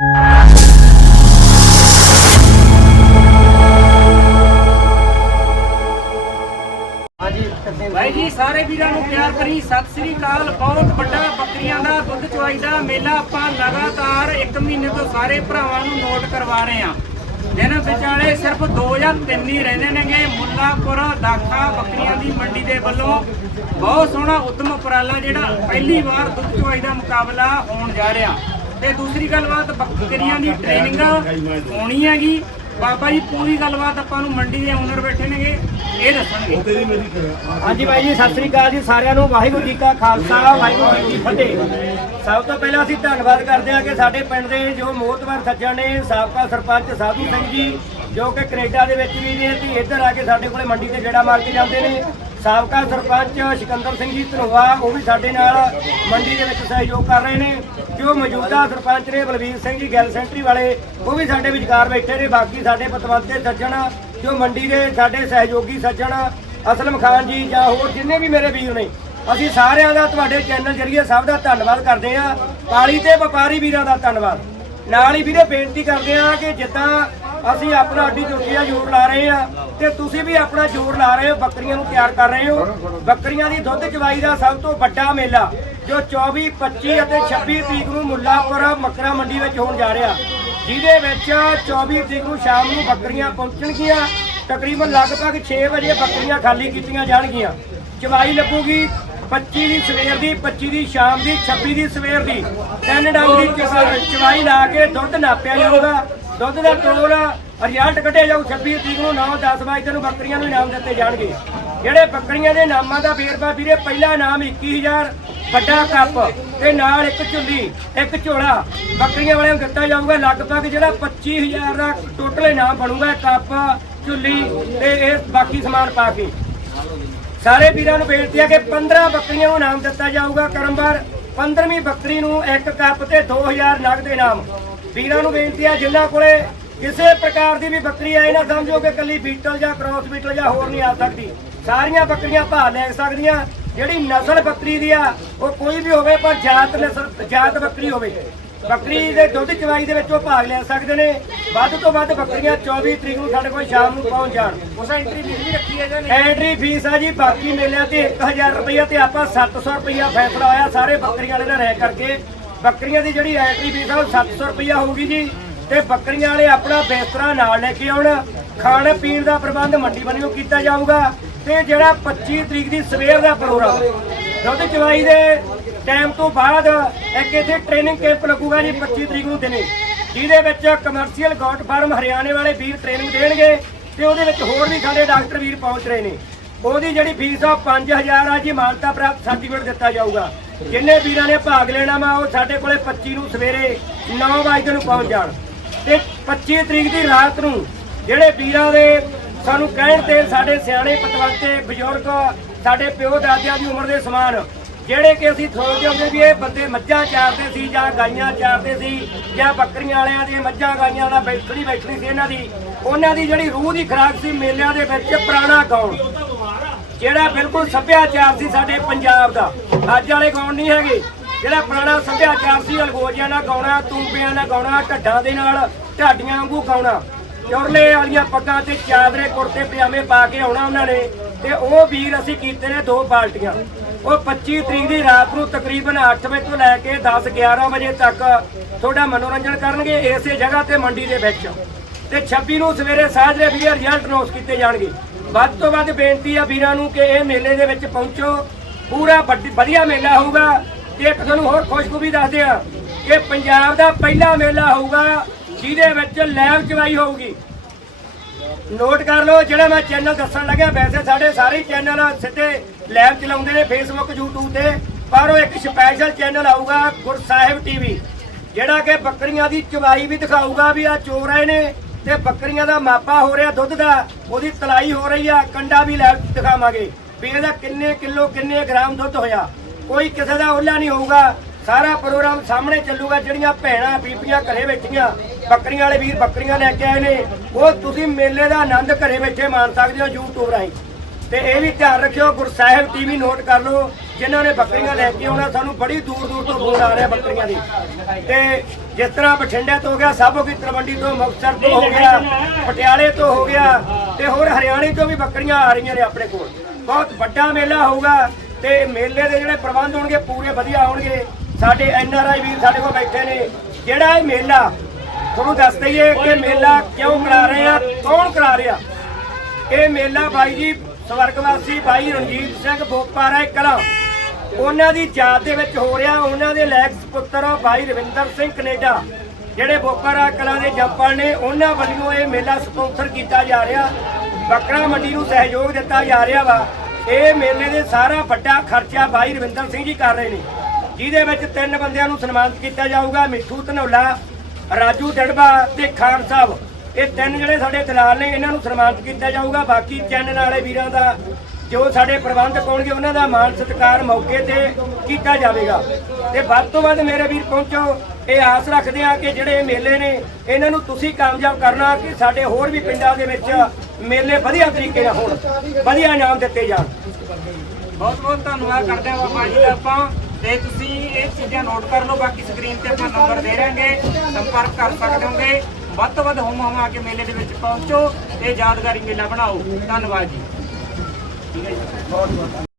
ਭਾਈ ਜੀ, ਸਾਰੇ ਵੀਰਾਂ ਨੂੰ ਪਿਆਰ ਭਰੀ ਸਤਿ ਸ੍ਰੀ ਅਕਾਲ। ਬਹੁਤ ਵੱਡਾ ਬੱਕਰੀਆਂ ਦਾ, ਦੁੱਧ ਚੁਆਈ ਦਾ ਮੇਲਾ ਆਪਾਂ ਲਗਾਤਾਰ 1 ਮਹੀਨੇ ਤੋਂ ਸਾਰੇ ਭਰਾਵਾਂ ਨੂੰ ਨੋਟ ਕਰਵਾ ਰਹੇ ਹਾਂ। ਦਿਨ ਵਿਚਾਲੇ ਸਿਰਫ 2 ਜਾਂ 3 ਹੀ ਰਹਿੰਦੇ ਨੇਗੇ। ਮੁੱਲਾਪੁਰ, ਦਾਖਾ ਬੱਕਰੀਆਂ ਦੀ ਮੰਡੀ ਦੇ ਵੱਲੋਂ ਬਹੁਤ ਸੋਹਣਾ ਉਦਮ ਉਪਰਾਲਾ ਜਿਹੜਾ ਪਹਿਲੀ ਵਾਰ ਦੁੱਧ ਚੁਆਈ ਦਾ ਮੁਕਾਬਲਾ ਹੋਣ ਜਾ ਰਿਹਾ। ਤੇ ਦੂਸਰੀ ਗੱਲਬਾਤ ਬੱਕਰੀਆਂ ਦੀ ਟ੍ਰੇਨਿੰਗ ਹੋਣੀ ਹੈਗੀ। ਬਾਬਾ ਜੀ ਪੂਰੀ ਗੱਲਬਾਤ ਆਪਾਂ ਨੂੰ ਮੰਡੀ ਦੇ ਓਨਰ ਬੈਠੇ ਨੇਗੇ ਇਹ ਦੱਸਣਗੇ। ਹਾਂਜੀ ਭਾਈ ਜੀ ਸਤਿ ਸ੍ਰੀ ਅਕਾਲ ਜੀ ਸਾਰਿਆਂ ਨੂੰ। ਵਾਹਿਗੁਰੂ ਜੀ ਕਾ ਖਾਲਸਾ ਵਾਹਿਗੁਰੂ ਜੀ ਕੀ ਫਤਿਹ। ਸਭ ਤੋਂ ਪਹਿਲਾਂ ਅਸੀਂ ਧੰਨਵਾਦ ਕਰਦੇ ਹਾਂ ਕਿ ਸਾਡੇ ਪਿੰਡ ਦੇ ਜੋ ਮੋਹਤਵਰ ਸੱਜਣ ਨੇ ਸਾਬਕਾ ਸਰਪੰਚ ਸਾਧੂ ਸਿੰਘ ਜੀ ਜੋ ਕਿ ਕੈਨੇਡਾ ਦੇ ਵਿੱਚ ਵੀ ਨੇ ਤੇ ਇੱਧਰ ਆ ਕੇ ਸਾਡੇ ਕੋਲੇ ਮੰਡੀ ਤੇ ਗੇੜਾ ਮਾਰ ਕੇ ਜਾਂਦੇ ਨੇ। ਸਾਬਕਾ ਸਰਪੰਚ ਸਿਕੰਦਰ ਸਿੰਘ ਜੀ ਧਨੋਆ, ਉਹ ਵੀ ਸਾਡੇ ਨਾਲ ਮੰਡੀ ਦੇ ਵਿੱਚ ਸਹਿਯੋਗ ਕਰ ਰਹੇ ਨੇ ਜੋ ਮੌਜੂਦਾ ਸਰਪੰਚ ਨੇ ਬਲਵੀਰ ਸਿੰਘ ਜੀ, ਗੱਲ ਸੈਂਟਰੀ ਵਾਲੇ, ਉਹ ਵੀ ਸਾਡੇ ਵਿਚਕਾਰ ਬੈਠੇ ਨੇ, ਬਾਕੀ ਸਾਡੇ ਪਤਵੰਤੇ ਸੱਜਣ, ਜੋ ਮੰਡੀ ਦੇ ਸਾਡੇ ਸਹਿਯੋਗੀ ਸੱਜਣ, ਅਸਲਮ ਖਾਨ ਜੀ ਜਾਂ ਹੋਰ ਜਿੰਨੇ ਵੀ ਮੇਰੇ ਵੀਰ ਨੇ, ਅਸੀਂ ਸਾਰਿਆਂ ਦਾ ਤੁਹਾਡੇ ਚੈਨਲ ਜਰੀਏ ਸਭ ਦਾ ਧੰਨਵਾਦ ਕਰਦੇ ਹਾਂ, ਪਾਲੀ ਤੇ ਵਪਾਰੀ ਵੀਰਾਂ ਦਾ ਧੰਨਵਾਦ। ਨਾਲ ਹੀ ਵੀਰੇ ਬੇਨਤੀ ਕਰਦੇ ਹਾਂ ਕਿ ਜਿੱਦਾਂ ਅਸੀਂ ਆਪਣਾ ਅੱਡੀ ਚੋਟੀ ਦਾ ਜ਼ੋਰ ਲਾ ਰਹੇ ਆ ਤੇ ਤੁਸੀਂ ਵੀ ਆਪਣਾ ਜ਼ੋਰ ਲਾ ਰਹੇ ਹੋ, ਬੱਕਰੀਆਂ ਨੂੰ ਤਿਆਰ ਕਰ ਰਹੇ ਹੋ। ਬੱਕਰੀਆਂ ਦੀ ਦੁੱਧ ਚਵਾਈ ਦਾ ਸਭ ਤੋਂ ਵੱਡਾ ਮੇਲਾ, ਜੋ 24 25 ਅਤੇ 26 ਤਰੀਕ ਨੂੰ ਮੁੱਲਾਪੁਰ ਮੱਕਰਾ ਮੰਡੀ ਵਿੱਚ ਹੋਣ ਜਾ ਰਿਹਾ। ਜਿਹਦੇ ਵਿੱਚ 24 ਤਰੀਕ ਨੂੰ ਸ਼ਾਮ ਨੂੰ ਬੱਕਰੀਆਂ ਪਹੁੰਚਣਗੀਆਂ। ਤਕਰੀਬਨ ਲਗਭਗ 6 ਵਜੇ ਬੱਕਰੀਆਂ ਖਾਲੀ ਕੀਤੀਆਂ ਜਾਣਗੀਆਂ। ਚਵਾਈ ਲੱਗੂਗੀ 25 ਦੀ ਸਵੇਰ ਦੀ 25 ਦੀ ਸ਼ਾਮ ਦੀ 26 ਦੀ ਸਵੇਰ ਦੀ। ਤਿੰਨ ਡੰਗ ਦੀ ਚਵਾ- ਚਵਾਈ ਲਾ ਕੇ ਦੁੱਧ ਨਾਪਿਆ ਜਾਊਗਾ ਦੁੱਧ ਦਾ ਤੋਲ ਰਿਜ਼ਲਟ ਕੱਢਿਆ ਜਾਊ 26 ਤਰੀਕ ਨੂੰ 9 10 ਵਜੇ ਤੈਨੂੰ ਬੱਕਰੀਆਂ ਨੂੰ ਇਨਾਮ ਦਿੱਤੇ ਜਾਣਗੇ। ਜਿਹੜੇ ਬੱਕਰੀਆਂ ਦੇ ਇਨਾਮਾਂ ਦਾ ਵੇਰਵਾ ਵੀਰੇ, ਪਹਿਲਾ ਨਾਮ 21000 ਵੱਡਾ ਕੱਪ ਤੇ ਨਾਲ ਇੱਕ ਝੁੱਲੀ, ਇੱਕ ਝੋਲਾ। ਬੱਕਰੀਆਂ ਵਾਲਿਆਂ ਨੂੰ ਦਿੱਤਾ ਜਾਊਗਾ, ਲਗਭਗ ਜਿਹੜਾ 25000 ਦਾ ਟੋਟਲ ਇਨਾਮ ਬਣੂਗਾ, ਕੱਪ, ਝੁੱਲੀ ਤੇ ਇਹ ਬਾਕੀ ਸਮਾਨ ਪਾ ਕੇ। ਸਾਰੇ ਵੀਰਾਂ ਨੂੰ ਬੇਨਤੀ ਹੈ ਕਿ 15 ਬੱਕਰੀਆਂ ਨੂੰ ਇਨਾਮ ਦਿੱਤਾ ਜਾਊਗਾ। ਕਰਮਵਾਰ 15ਵੀਂ ਬੱਕਰੀ ਨੂੰ ਇੱਕ ਕੱਪ ਤੇ 2000 ਨਗਦ ਇਨਾਮ। ਵੀਰਾਂ ਨੂੰ ਬੇਨਤੀ ਹੈ ਜਿਨ੍ਹਾਂ ਕੋਲੇ ਕਿਸੇ ਪ੍ਰਕਾਰ ਦੀ ਵੀ ਬੱਕਰੀ ਆਏ ਨਾ, ਸਮਝੋ ਕਿ ਕੱਲੀ ਬੀਟਲ ਜਾਂ ਕ੍ਰਾਸ ਬੀਟਲ ਜਾਂ ਹੋਰ ਨਹੀਂ ਆ ਸਕਦੀ। ਸਾਰੀਆਂ ਬੱਕਰੀਆਂ ਭਾਅ ਲੈ ਸਕਦੀਆਂ। ਜਿਹੜੀ ਨਸਲ ਬੱਕਰੀ ਦੀ ਆ, ਉਹ ਕੋਈ ਵੀ ਹੋਵੇ, ਪਰ ਜਾਤ ਨਸਲ ਜਾਤ ਬੱਕਰੀ ਹੋਵੇ। ਬੱਕਰੀ ਦੇ ਦੁੱਧ ਚਵਾਈ ਦੇ ਵਿੱਚ ਉਹ ਭਾਗ ਲੈ ਸਕਦੇ ਨੇ। ਵੱਧ ਤੋਂ ਵੱਧ ਬੱਕਰੀਆਂ 24 ਤਰੀਕ ਨੂੰ ਸਾਡੇ ਕੋਲ ਸ਼ਾਮ ਨੂੰ ਪਹੁੰਚ ਜਾਣ। ਉਸ ਐਂਟਰੀ ਫੀਸ ਵੀ ਰੱਖੀ ਹੈ ਜਾਂ ਨਹੀਂ? ਐਂਟਰੀ ਫੀਸ ਆ ਜੀ ਬਾਕੀ ਮੇਲਿਆਂ ਤੇ 1000 ਰੁਪਈਆ ਤੇ ਆਪਾਂ 700 ਰੁਪਈਆ ਫੈਸਲਾ ਹੋਇਆ ਸਾਰੇ ਬੱਕਰੀਆਂ ਵਾਲੇ ਨਾਲ ਰਹਿ ਕਰਕੇ। ਬੱਕਰੀਆਂ ਦੀ ਜਿਹੜੀ ਐਂਟਰੀ ਫੀਸ ਆ ਉਹ 700 ਰੁਪਈਆ ਹੋਊਗੀ ਜੀ। ਤੇ ਬੱਕਰੀਆਂ ਵਾਲੇ ਆਪਣਾ ਬਿਸਤਰਾ ਨਾਲ ਲੈ ਕੇ ਆਉਣ। ਖਾਣ ਪੀਣ ਦਾ ਪ੍ਰਬੰਧ ਮੰਡੀ ਵੱਲੋਂ ਕੀਤਾ ਜਾਊਗਾ। ਤੇ ਜਿਹੜਾ 25 ਤਰੀਕ ਦੀ ਸਵੇਰ ਦਾ ਪ੍ਰੋਗਰਾਮ ਦੁੱਧ ਚਵਾਈ ਦੇ ਟਾਈਮ ਤੋਂ ਬਾਅਦ ਇੱਕ ਇੱਥੇ ਟ੍ਰੇਨਿੰਗ ਕੈਂਪ ਲੱਗੂਗਾ ਜੀ 25 ਤਰੀਕ ਨੂੰ ਦਿਨੇ, ਜਿਹਦੇ ਵਿੱਚ ਕਮਰਸ਼ੀਅਲ ਗੋਟ ਫਾਰਮ ਹਰਿਆਣੇ ਵਾਲੇ ਵੀਰ ਟ੍ਰੇਨਿੰਗ ਦੇਣਗੇ ਤੇ ਉਹਦੇ ਵਿੱਚ ਹੋਰ ਵੀ ਸਾਡੇ ਡਾਕਟਰ ਵੀਰ ਪਹੁੰਚ ਰਹੇ ਨੇ। ਉਹਦੀ ਜਿਹੜੀ ਫੀਸ ਆ ਉਹ 5000 ਆ ਜੀ, ਮਾਨਤਾ ਪ੍ਰਾਪਤ ਸਰਟੀਫਿਕੇਟ ਦਿੱਤਾ ਜਾਊਗਾ। ਜਿੰਨੇ ਵੀਰਾਂ ਨੇ ਭਾਗ ਲੈਣਾ ਵਾ, ਉਹ ਸਾਡੇ ਕੋਲੇ 25 ਨੂੰ ਸਵੇਰੇ 9 ਵਜੇ ਨੂੰ ਪਹੁੰਚ ਜਾਣ। ਤੇ 25 ਤਰੀਕ ਦੀ ਰਾਤ ਨੂੰ ਜਿਹੜੇ ਵੀਰਾਂ ਦੇ ਸਾਨੂੰ ਕਹਿਣ ਤੇ ਸਾਡੇ ਸਿਆਣੇ ਪਤਵੰਤੇ, ਬਜ਼ੁਰਗ, ਸਾਡੇ ਪਿਓ ਦਾਦਿਆਂ ਦੀ ਉਮਰ ਦੇ ਸਮਾਨ ਜਿਹੜੇ ਕਿ ਅਸੀਂ ਸੋਚਦੇ ਹੁੰਦੇ ਵੀ ਇਹ ਬੰਦੇ ਮੱਝਾਂ ਚਾਰਦੇ ਸੀ ਜਾਂ ਗਾਈਆਂ ਚਾਰਦੇ ਸੀ ਜਾਂ ਬੱਕਰੀਆਂ ਵਾਲਿਆਂ ਦੀਆਂ ਮੱਝਾਂ ਗਾਈਆਂ ਦਾ ਬੈਠਣੀ ਬੈਠਣੀ ਸੀ ਇਹਨਾਂ ਦੀ, ਉਹਨਾਂ ਦੀ ਜਿਹੜੀ ਰੂਹ ਦੀ ਖੁਰਾਕ ਸੀ ਮੇਲਿਆਂ ਦੇ ਵਿੱਚ ਪੁਰਾਣਾ ਗਾਉਣ। ਜਿਹੜਾ ਬਿਲਕੁਲ ਸੱਭਿਆਚਾਰ ਸੀ ਸਾਡੇ ਪੰਜਾਬ ਦਾ। ਅੱਜ ਵਾਲੇ ਗਾਉਣ ਨਹੀਂ ਹੈਗੇ। ਜਿਹੜਾ ਪੁਰਾਣਾ ਸੱਭਿਆਚਾਰ ਸੀ, ਅਲਗੋਜਿਆਂ ਨਾਲ ਗਾਉਣਾ, ਤੂੰਬਿਆਂ ਨਾਲ ਗਾਉਣਾ, ਢੱਡਾਂ ਦੇ ਨਾਲ ਢਾਡੀਆਂ ਵਾਂਗੂ ਗਾਉਣਾ। ਚੁਰਲੇ ਵਾਲੀਆਂ ਪੱਗਾਂ ਤੇ ਚਾਦਰੇ ਕੁੜਤੇ ਪਜਾਮੇ ਪਾ ਕੇ ਆਉਣਾ ਉਹਨਾਂ ਨੇ ਤੇ ਉਹ ਵੀਰ ਅਸੀਂ ਕੀਤੇ ਨੇ ਦੋ ਪਾਰਟੀਆਂ। ਉਹ 25 ਤਰੀਕ ਦੀ ਰਾਤ ਨੂੰ ਤਕਰੀਬਨ 8 ਵਜੇ ਤੋਂ ਲੈ ਕੇ 10 11 ਵਜੇ ਤੱਕ ਤੁਹਾਡਾ ਮਨੋਰੰਜਨ ਕਰਨਗੇ ਇਸੇ ਜਗ੍ਹਾ ਤੇ ਮੰਡੀ ਦੇ ਵਿੱਚ। ਤੇ 26 ਨੂੰ ਸਵੇਰੇ ਸਾਜਰੇ ਵੀ ਰਿਜ਼ਲਟ ਅਨਾਉਂਸ ਕੀਤੇ ਜਾਣਗੇ। ਵੱਧ ਤੋਂ ਵੱਧ ਬੇਨਤੀ ਆ ਵੀਰਾਂ ਨੂੰ ਕਿ ਇਹ ਮੇਲੇ ਦੇ ਵਿੱਚ ਪਹੁੰਚੋ। ਪੂਰਾ ਵੱਡੀ- ਵਧੀਆ ਮੇਲਾ ਹੋਊਗਾ। ਤੇ ਇੱਕ ਤੁਹਾਨੂੰ ਹੋਰ ਖੁਸ਼ਖਬਰੀ ਦੱਸਦੇ ਆ ਕਿ ਪੰਜਾਬ ਦਾ ਪਹਿਲਾ ਮੇਲਾ ਹੋਊਗਾ, ਜਿਹਦੇ ਵਿੱਚ ਲੈਬ ਚਵਾਈ ਹੋਊਗੀ। ਨੋਟ ਕਰ ਲਓ, ਜਿਹੜਾ ਮੈਂ ਚੈਨਲ ਦੱਸਣ ਲੱਗਿਆ, ਵੈਸੇ ਸਾਡੇ ਸਾਰੇ ਚੈਨਲ ਸਿੱਧੇ ਲੈਬ ਚਲਾਉਂਦੇ ਨੇ ਫੇਸਬੁੱਕ YouTube ਤੇ, ਪਰ ਉਹ ਇੱਕ ਸਪੈਸ਼ਲ ਚੈਨਲ ਆਊਗਾ, ਗੁਰਸਾਹਿਬ ਟੀਵੀ ਜਿਹੜਾ ਕਿ ਬੱਕਰੀਆਂ ਦੀ ਚਵਾਈ ਵੀ ਦਿਖਾਊਗਾ ਵੀ ਆ ਚੋ ਰਹੇ ਨੇ ਤੇ ਬੱਕਰੀਆਂ ਦਾ ਮਾਪਾ ਹੋ ਰਿਹਾ, ਦੁੱਧ ਦਾ, ਉਹਦੀ ਤਲਾਈ ਹੋ ਰਹੀ ਆ, ਕੰਡਾ ਵੀ ਲੈ ਦਿਖਾਵਾਂਗੇ ਵੀ ਇਹਦਾ ਕਿੰਨੇ ਕਿਲੋ, ਕਿੰਨੇ ਗ੍ਰਾਮ ਦੁੱਧ ਹੋਇਆ। ਕੋਈ ਕਿਸੇ ਦਾ ਓਲਾ ਨਹੀਂ ਹੋਊਗਾ, ਸਾਰਾ ਪ੍ਰੋਗਰਾਮ ਸਾਹਮਣੇ ਚੱਲੂਗਾ, ਜਿਹੜੀਆਂ ਭੈਣਾਂ ਬੀਬੀਆਂ ਘਰੇ ਬੈਠੀਆਂ, ਬੱਕਰੀਆਂ ਵਾਲੇ ਵੀਰ ਬੱਕਰੀਆਂ ਲੈ ਕੇ ਆਏ ਨੇ, ਉਹ ਤੁਸੀਂ ਮੇਲੇ ਦਾ ਆਨੰਦ ਘਰੇ ਬੈਠੇ ਮਾਣ ਸਕਦੇ ਹੋ YouTube ਰਾਹੀਂ। ਤੇ ਇਹ ਵੀ ਧਿਆਨ ਰੱਖਿਓ ਗੁਰਸਾਹਿਬ ਟੀਵੀ ਨੋਟ ਕਰ ਲਓ, ਜਿਨ੍ਹਾਂ ਨੇ ਬੱਕਰੀਆਂ ਲੈ ਕੇ ਆਉਣਾ, ਸਾਨੂੰ ਬੜੀ ਦੂਰ ਦੂਰ ਤੋਂ ਫੋਨ ਆ ਰਿਹਾ ਬੱਕਰੀਆਂ ਦੀ। ਤੇ ਜਿਸ ਤਰ੍ਹਾਂ ਬਠਿੰਡੇ ਤੋਂ ਹੋ ਗਿਆ ਸਾਬੋ ਕੀ ਤਲਵੰਡੀ ਤੋਂ, ਮੁਕਤਸਰ ਤੋਂ ਹੋ ਗਿਆ, ਪਟਿਆਲੇ ਤੋਂ ਹੋ ਗਿਆ, ਤੇ ਹੋਰ ਹਰਿਆਣੇ ਤੋਂ ਵੀ ਬੱਕਰੀਆਂ ਆ ਰਹੀਆਂ ਨੇ ਆਪਣੇ ਕੋਲ। ਬਹੁਤ ਵੱਡਾ ਮੇਲਾ ਹੋਊਗਾ, ਤੇ ਮੇਲੇ ਦੇ ਜਿਹੜੇ ਪ੍ਰਬੰਧ ਹੋਣਗੇ, ਪੂਰੇ ਵਧੀਆ ਹੋਣਗੇ। ਸਾਡੇ ਐਨ ਆਰ ਆਈ ਵੀਰ ਸਾਡੇ ਕੋਲ ਬੈਠੇ ਨੇ। ਜਿਹੜਾ ਇਹ ਮੇਲਾ, ਤੁਹਾਨੂੰ ਦੱਸ ਦਈਏ ਕਿ ਮੇਲਾ ਕਿਉਂ ਕਰਾ ਰਹੇ ਆ, ਕੌਣ ਕਰਾ ਰਿਹਾ? ਇਹ ਮੇਲਾ ਬਾਈ ਜੀ ਸਵਰਗਵਾਸੀ ਬਾਈ ਰਣਜੀਤ ਸਿੰਘ ਬੋਪਾਰਾ ਕਲਾ। ਉਹਨਾਂ ਦੀ ਯਾਦ ਦੇ ਵਿੱਚ ਹੋ ਰਿਹਾ ਉਹਨਾਂ ਦੇ ਲੈਗ ਪੁੱਤਰ ਬਾਈ ਰਵਿੰਦਰ ਸਿੰਘ ਕੈਨੇਡਾ। ਜਿਹੜੇ ਬੋਪਾਰਾ ਕਲਾ ਦੇ ਜੰਪਲ ਨੇ, ਉਹਨਾਂ ਵੱਲੋਂ ਇਹ ਮੇਲਾ ਸਪਾਂਸਰ ਕੀਤਾ ਜਾ ਰਿਹਾ। ਬੱਕਰਾ ਮੰਡੀ ਨੂੰ ਸਹਿਯੋਗ ਦਿੱਤਾ ਜਾ ਰਿਹਾ ਵਾ। ਇਹ ਮੇਲੇ ਦੇ ਸਾਰਾ ਵੱਡਾ ਖਰਚਾ ਬਾਈ ਰਵਿੰਦਰ ਸਿੰਘ ਜੀ ਕਰ ਰਹੇ ਨੇ। ਜਿਹਦੇ ਵਿੱਚ ਤਿੰਨ ਬੰਦਿਆਂ ਨੂੰ ਸਨਮਾਨਿਤ ਕੀਤਾ ਜਾਊਗਾ, ਮਿੱਠੂ ਧਨੌਲਾ, ਰਾਜੂ ਡੜਬਾ ਤੇ ਖਾਨ ਸਾਹਿਬ। ਇਹ ਤਿੰਨ ਜਿਹੜੇ ਸਾਡੇ ਦਲਾਲ ਨੇ, ਇਹਨਾਂ ਨੂੰ ਸਨਮਾਨਿਤ ਕੀਤਾ ਜਾਊਗਾ। ਬਾਕੀ ਚੈਨਲ ਵਾਲੇ ਵੀਰਾਂ ਦਾ ਜੋ ਸਾਡੇ ਪ੍ਰਬੰਧਕ ਹੋਣਗੇ, ਉਹਨਾਂ ਦਾ ਮਾਨ ਸਤਿਕਾਰ ਮੌਕੇ ਤੇ ਕੀਤਾ ਜਾਵੇਗਾ। ਤੇ ਵੱਧ ਤੋਂ ਵੱਧ ਮੇਰੇ ਵੀਰ ਪਹੁੰਚੋ, ਇਹ ਆਸ ਰੱਖਦੇ ਆ ਕਿ ਜਿਹੜੇ ਮੇਲੇ ਨੇ, ਇਹਨਾਂ ਨੂੰ ਤੁਸੀਂ ਕਾਮਯਾਬ ਕਰਨਾ ਕਿ ਸਾਡੇ ਹੋਰ ਵੀ ਪਿੰਡਾਂ ਦੇ ਵਿੱਚ ਮੇਲੇ ਵਧੀਆ ਤਰੀਕੇ ਨਾਲ ਹੋਣ, ਵਧੀਆ ਇਨਾਮ ਦਿੱਤੇ ਜਾਣ। ਬਹੁਤ ਬਹੁਤ ਧੰਨਵਾਦ ਕਰਦੇ ਹਾਂ ਬਾਬਾ ਜੀ ਦਾ ਆਪਾਂ। ਤੇ ਤੁਸੀਂ ਇਹ ਚੀਜ਼ਾਂ ਨੋਟ ਕਰ ਲਓ, ਬਾਕੀ ਸਕਰੀਨ ਤੇ ਆਪਾਂ ਨੰਬਰ ਦੇ ਰਾਂਗੇ ਸੰਪਰਕ ਕਰ ਸਕਦੇ ਹੋਗੇ। ਵੱਧ ਤੋਂ ਵੱਧ ਹੁਮ ਹੁਮ ਆ ਕੇ ਮੇਲੇ ਦੇ ਵਿੱਚ ਪਹੁੰਚੋ ਤੇ ਯਾਦਗਾਰੀ ਮੇਲਾ ਬਣਾਓ। ਧੰਨਵਾਦ ਜੀ। ਠੀਕ ਹੈ ਜੀ। ਬਹੁਤ ਬਹੁਤ